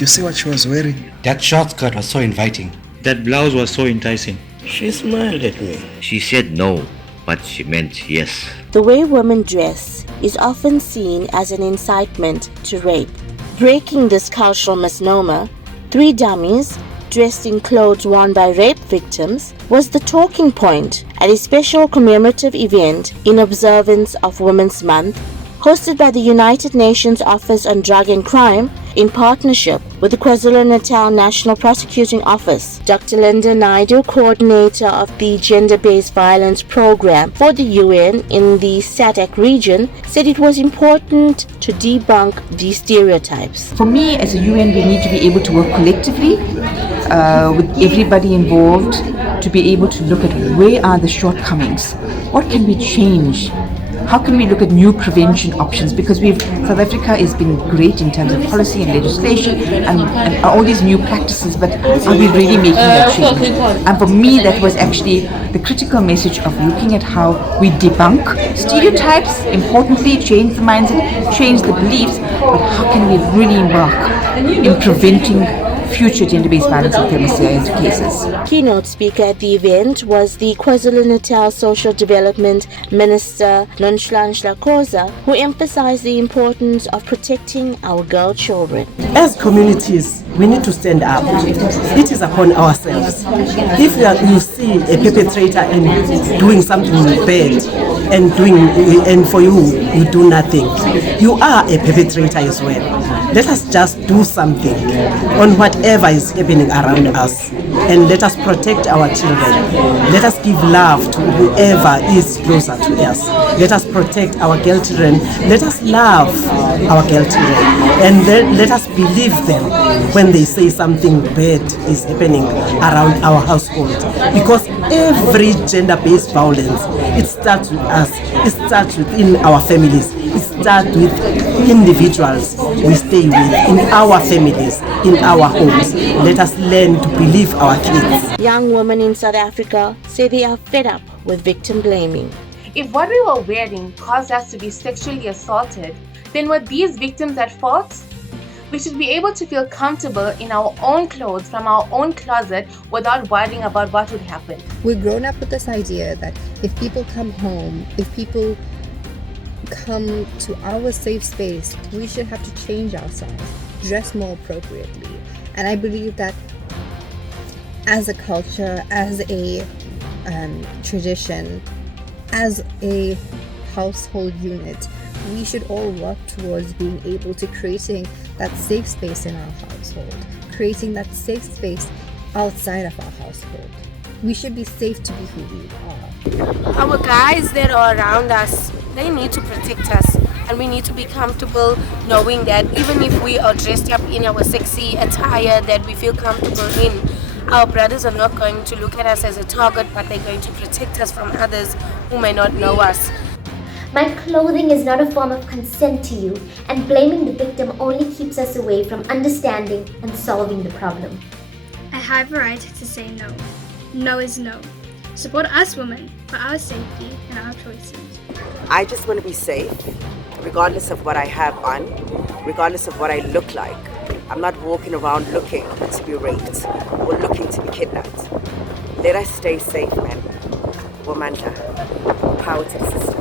Did you see what she was wearing? That short skirt was so inviting. That blouse was so enticing. She smiled at me. She said no, but she meant yes. The way women dress is often seen as an incitement to rape. Breaking this cultural misnomer, 3 dummies dressed in clothes worn by rape victims was the talking point at a special commemorative event in observance of Women's Month, hosted by the United Nations Office on Drug and Crime in partnership with the Kwa-ZuluNatal National Prosecuting Office. Dr. Linda Naidu, coordinator of the Gender-Based Violence Program for the UN in the SADC region, said it was important to debunk these stereotypes. For me, as a UN, we need to be able to work collectively with everybody involved to be able to look at where are the shortcomings, what can we change, how can we look at new prevention options, because South Africa has been great in terms of policy and legislation and all these new practices, but are we really making that change? And for me, that was actually the critical message of looking at how we debunk stereotypes, importantly change the mindset, change the beliefs, but how can we really embark in preventing future gender-based violence and femicide cases. Keynote speaker at the event was the KwaZulu-Natal Social Development Minister Nonhlanhla Khoza, who emphasized the importance of protecting our girl children. As communities, we need to stand up. It is upon ourselves. If you see a perpetrator and doing something bad and for you do nothing, you are a perpetrator as well. Let us just do something on whatever is happening around us, and let us protect our children. Let us give love to whoever is closer to us. Let us protect our girl children. Let us love our girl children, and let us believe them when they say something bad is happening around our household. Because every gender-based violence, it starts with us. It starts within our families. It starts with individuals we stay with, in our families, in our homes. Let us learn to believe our kids. Young women in South Africa say they are fed up with victim blaming. If what we were wearing caused us to be sexually assaulted, then were these victims at fault? We should be able to feel comfortable in our own clothes from our own closet without worrying about what would happen. We've grown up with this idea that if people come home, if people come to our safe space, we should have to change ourselves, dress more appropriately. And I believe that as a culture, as a tradition, as a household unit, we should all work towards being able to creating that safe space in our household, creating that safe space outside of our household. We should be safe to be who we are. Our guys that are around us, they need to protect us, and we need to be comfortable knowing that even if we are dressed up in our sexy attire that we feel comfortable in, our brothers are not going to look at us as a target, but they're going to protect us from others who may not know us. My clothing is not a form of consent to you, and blaming the victim only keeps us away from understanding and solving the problem. I have a right to say no. No is no. Support us women for our safety and our choices. I just want to be safe, regardless of what I have on, regardless of what I look like. I'm not walking around looking to be raped or looking to be kidnapped. Let us stay safe, man. Womanda, power to the system.